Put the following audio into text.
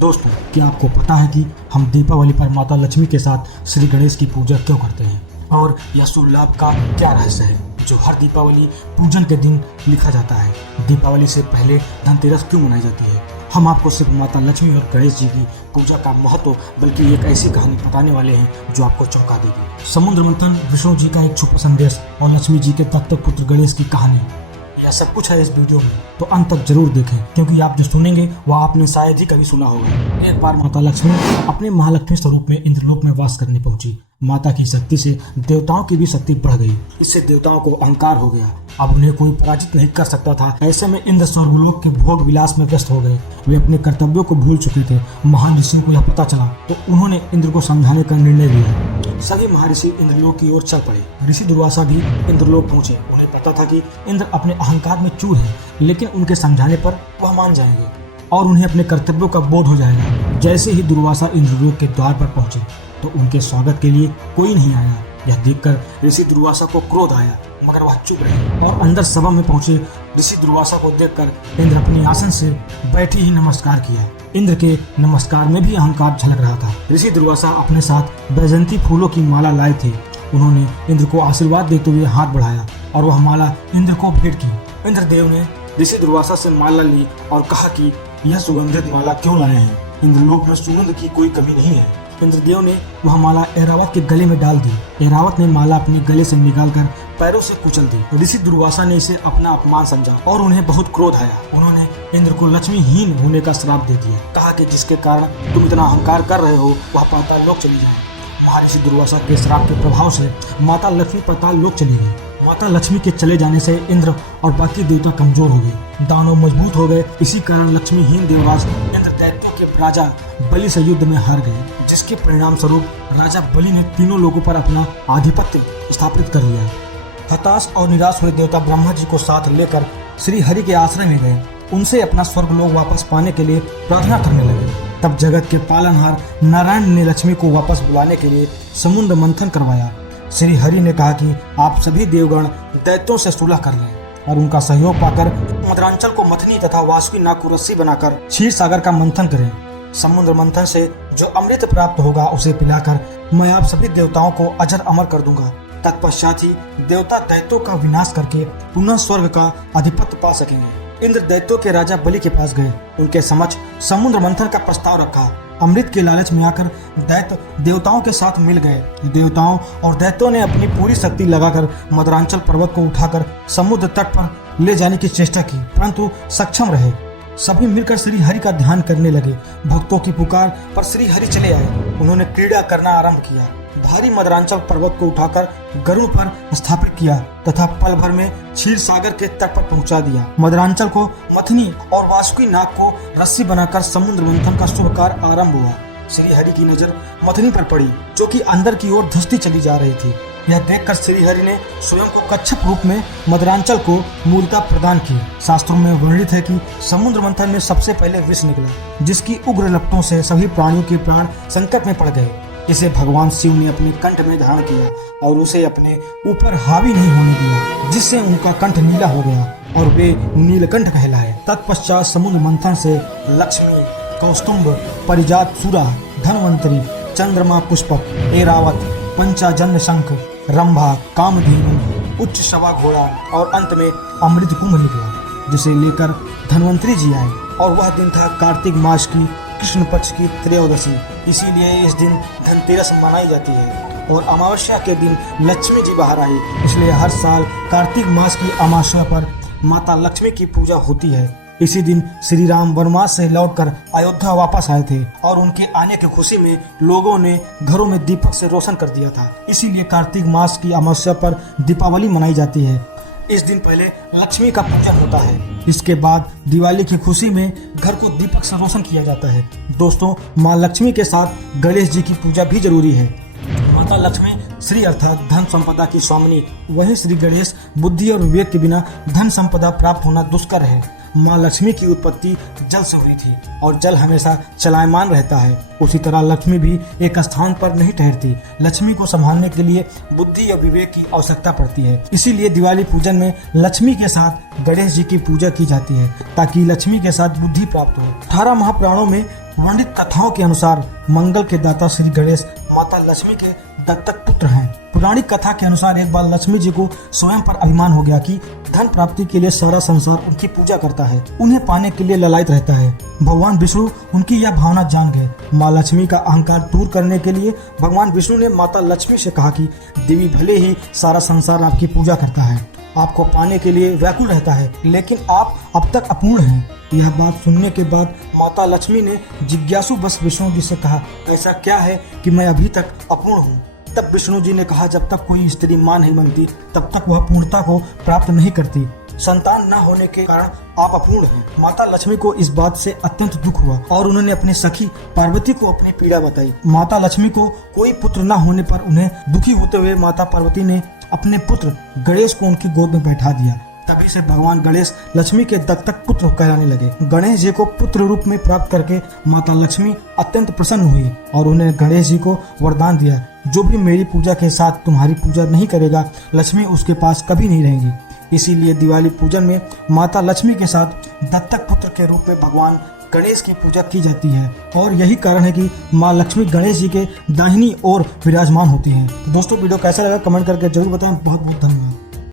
दोस्तों, क्या आपको पता है कि हम दीपावली पर माता लक्ष्मी के साथ श्री गणेश की पूजा क्यों करते हैं और यह शुभ लाभ का क्या रहस्य है जो हर दीपावली पूजन के दिन लिखा जाता है। दीपावली से पहले धनतेरस क्यों मनाई जाती है। हम आपको सिर्फ माता लक्ष्मी और गणेश जी की पूजा का महत्व बल्कि एक ऐसी कहानी बताने वाले हैं जो आपको चौंका देगी। समुद्र मंथन, विष्णु जी का एक छुपा संदेश और लक्ष्मी जी के दत्तक पुत्र गणेश की कहानी, यह सब कुछ है इस वीडियो में, तो अंत तक जरूर देखें क्योंकि आप जो सुनेंगे वह आपने शायद ही कभी सुना होगा। एक बार माता लक्ष्मी अपने महालक्ष्मी स्वरूप में इंद्रलोक में वास करने पहुंची। माता की शक्ति से देवताओं की भी शक्ति बढ़ गई। इससे देवताओं को अहंकार हो गया। अब उन्हें कोई पराजित नहीं कर सकता था। ऐसे में इंद्र स्वर्गलोक के भोग विलास में व्यस्त हो गए। वे अपने कर्तव्यों को भूल चुके थे। महान ऋषियों को यह पता चला तो उन्होंने इंद्र को समझाने का निर्णय लिया। सभी महर्षि इंद्रलोक की ओर चल पड़े। ऋषि दुर्वासा भी इंद्रलोक पहुंचे। उन्हें पता था कि इंद्र अपने अहंकार में चूर है, लेकिन उनके समझाने पर वह मान जाएंगे और उन्हें अपने कर्तव्यों का बोध हो जाएगा। जैसे ही दुर्वासा इंद्रलोक के द्वार पर पहुंचे तो उनके स्वागत के लिए कोई नहीं आया। यह देखकर ऋषि दुर्वासा को क्रोध आया, मगर वह चुप रहे और अंदर सभा में पहुंचे ऋषि दुर्वासा को देखकर इंद्र अपने आसन से बैठे ही नमस्कार किया। इंद्र के नमस्कार में भी अहंकार झलक रहा था। ऋषि दुर्वासा अपने साथ बैजंती फूलों की माला लाए थे। उन्होंने इंद्र को आशीर्वाद देते हुए हाथ बढ़ाया और वह माला इंद्र को भेंट की। इंद्रदेव ने ऋषि दुर्वासा से माला ली और कहा कि यह सुगंधित माला क्यों लाए हैं। इंद्रलोक में सुगंध की कोई कमी नहीं है। इंद्रदेव ने वह माला ऐरावत के गले में डाल दी। ऐरावत ने माला अपने गले से निकालकर पैरों से कुचल दी। ऋषि दुर्वासा ने इसे अपना अपमान समझा और उन्हें बहुत क्रोध आया। उन्होंने इंद्र को लक्ष्मीहीन होने का श्राप दे दिया। कहा कि जिसके कारण तुम इतना अहंकार कर रहे हो वह पाताल लोक चली जाए। महर्षि दुर्वासा के श्राप के प्रभाव से माता लक्ष्मी पाताल लोक चली गई। माता लक्ष्मी के चले जाने से इंद्र और बाकी देवता कमजोर हो गए। दानव मजबूत हो गए। इसी कारण लक्ष्मीहीन देवराज इंद्र दैत्यों के राजा बलि से युद्ध में हार गए, जिसके परिणाम स्वरूप राजा बलि ने तीनों लोगों पर अपना आधिपत्य स्थापित कर लिया। हताश और निराश हुए देवता ब्रह्मा जी को साथ लेकर श्री हरि के आश्रय में गए। उनसे अपना स्वर्गलोक वापस पाने के लिए प्रार्थना करने लगे। तब जगत के पालनहार नारायण ने लक्ष्मी को वापस बुलाने के लिए समुद्र मंथन करवाया। श्री हरि ने कहा कि आप सभी देवगण दैत्यों से सुलह कर लें और उनका सहयोग पाकर मदरांचल को मथनी तथा वासुकी नाग को रस्सी बनाकर क्षीर सागर का मंथन करें। समुद्र मंथन से जो अमृत प्राप्त होगा उसे पिलाकर मैं आप सभी देवताओं को अजर अमर कर दूंगा। तत्पश्चात ही देवता दैत्यों का विनाश करके पुनः स्वर्ग का आधिपत्य पा सकेंगे। इंद्र दैत्यों के राजा बलि के पास गए। उनके समक्ष समुद्र मंथन का प्रस्ताव रखा। अमृत के लालच में आकर दैत्य देवताओं के साथ मिल गए। देवताओं और दैत्यों ने अपनी पूरी शक्ति लगाकर मदरांचल पर्वत को उठाकर समुद्र तट पर ले जाने की चेष्टा की, परंतु सक्षम रहे। सभी मिलकर श्री हरि का ध्यान करने लगे। भक्तों की पुकार पर श्री हरि चले आए। उन्होंने क्रीड़ा करना आरंभ किया। भारी मदरांचल पर्वत को उठाकर गरुड़ पर स्थापित किया तथा पल भर में क्षीर सागर के तट पर पहुंचा दिया। मदरांचल को मथनी और वासुकी नाग को रस्सी बनाकर समुद्र मंथन का शुभ कार्य आरंभ हुआ। श्री हरि की नजर मथनी पर पड़ी, जो कि अंदर की ओर धंसती चली जा रही थी। यह देखकर श्री हरि ने स्वयं को कच्छप रूप में मदरांचल को मूलता प्रदान की। शास्त्रों में वर्णित है कि समुद्र मंथन में सबसे पहले विष निकला, जिसकी उग्र लपटों से सभी प्राणियों के प्राण संकट में पड़ गए। इसे भगवान शिव ने अपने कंठ में धारण किया और उसे अपने ऊपर हावी नहीं होने दिया, जिससे उनका कंठ नीला हो गया और वे नीलकंठ कहलाए। तत्पश्चात समुद्र मंथन से लक्ष्मी, कौस्तुभ, परिजात सूरा, धनवंतरी, चंद्रमा पुष्पक, ऐरावत, पंचाजन्य शंख, रंभा, कामधेनु, उच्च शवा घोड़ा और अंत में अमृत कुंभ निकला, जिसे लेकर धनवंतरी जी आए। और वह दिन था कार्तिक मास की कृष्ण पक्ष की त्रयोदशी। इसीलिए इस दिन धनतेरस मनाई जाती है और अमावस्या के दिन लक्ष्मी जी बाहर आई। इसलिए हर साल कार्तिक मास की अमावस्या पर माता लक्ष्मी की पूजा होती है। इसी दिन श्री राम वनवास से लौटकर अयोध्या वापस आए थे और उनके आने की खुशी में लोगों ने घरों में दीपक से रोशन कर दिया था। इसीलिए कार्तिक मास की अमावस्या पर दीपावली मनाई जाती है। इस दिन पहले लक्ष्मी का पूजन होता है। इसके बाद दिवाली की खुशी में घर को दीपक से रोशन किया जाता है। दोस्तों, माँ लक्ष्मी के साथ गणेश जी की पूजा भी जरूरी है। माता लक्ष्मी श्री अर्थात धन संपदा की स्वामिनी, वहीं श्री गणेश बुद्धि और विवेक के बिना धन संपदा प्राप्त होना दुष्कर है। माँ लक्ष्मी की उत्पत्ति जल से हुई थी और जल हमेशा चलायमान रहता है, उसी तरह लक्ष्मी भी एक स्थान पर नहीं ठहरती। लक्ष्मी को संभालने के लिए बुद्धि और विवेक की आवश्यकता पड़ती है। इसीलिए दिवाली पूजन में लक्ष्मी के साथ गणेश जी की पूजा की जाती है ताकि लक्ष्मी के साथ बुद्धि प्राप्त हो। 18 महापुराणों में वर्णित कथाओं के अनुसार मंगल के दाता श्री गणेश माता लक्ष्मी के दत्तक पुत्र हैं। पुराणिक कथा के अनुसार एक बार लक्ष्मी जी को स्वयं पर अभिमान हो गया कि धन प्राप्ति के लिए सारा संसार उनकी पूजा करता है, उन्हें पाने के लिए ललायत रहता है। भगवान विष्णु उनकी यह भावना जान गए। माँ लक्ष्मी का अहंकार दूर करने के लिए भगवान विष्णु ने माता लक्ष्मी से कहा कि देवी भले ही सारा संसार आपकी पूजा करता है, आपको पाने के लिए व्याकुल रहता है, लेकिन आप अब तक अपूर्ण हैं। यह बात सुनने के बाद माता लक्ष्मी ने जिज्ञासु बस विष्णु जी से कहा, ऐसा क्या है कि मैं अभी तक अपूर्ण हूँ? तब विष्णु जी ने कहा, जब तक कोई स्त्री मां नहीं बनती तब तक वह पूर्णता को प्राप्त नहीं करती। संतान न होने के कारण आप अपूर्ण हैं। माता लक्ष्मी को इस बात से अत्यंत दुख हुआ और उन्होंने अपनी सखी पार्वती को अपनी पीड़ा बताई। माता लक्ष्मी को कोई पुत्र न होने पर उन्हें दुखी होते हुए माता पार्वती ने अपने पुत्र गणेश को उनकी गोद में बैठा दिया। तभी से भगवान गणेश लक्ष्मी के दत्तक पुत्र कहलाने लगे। गणेश जी को पुत्र रूप में प्राप्त करके माता लक्ष्मी अत्यंत प्रसन्न हुई और उन्हें गणेश जी को वरदान दिया, जो भी मेरी पूजा के साथ तुम्हारी पूजा नहीं करेगा, लक्ष्मी उसके पास कभी नहीं रहेंगी। इसीलिए दिवाली पूजन में माता लक्ष्मी के साथ दत्तक पुत्र के रूप में भगवान गणेश की पूजा की जाती है और यही कारण है कि माँ लक्ष्मी गणेश जी के दाहिनी ओर विराजमान होती हैं। दोस्तों, वीडियो कैसा लगा कमेंट करके जरूर बताएं। बहुत बहुत धन्यवाद।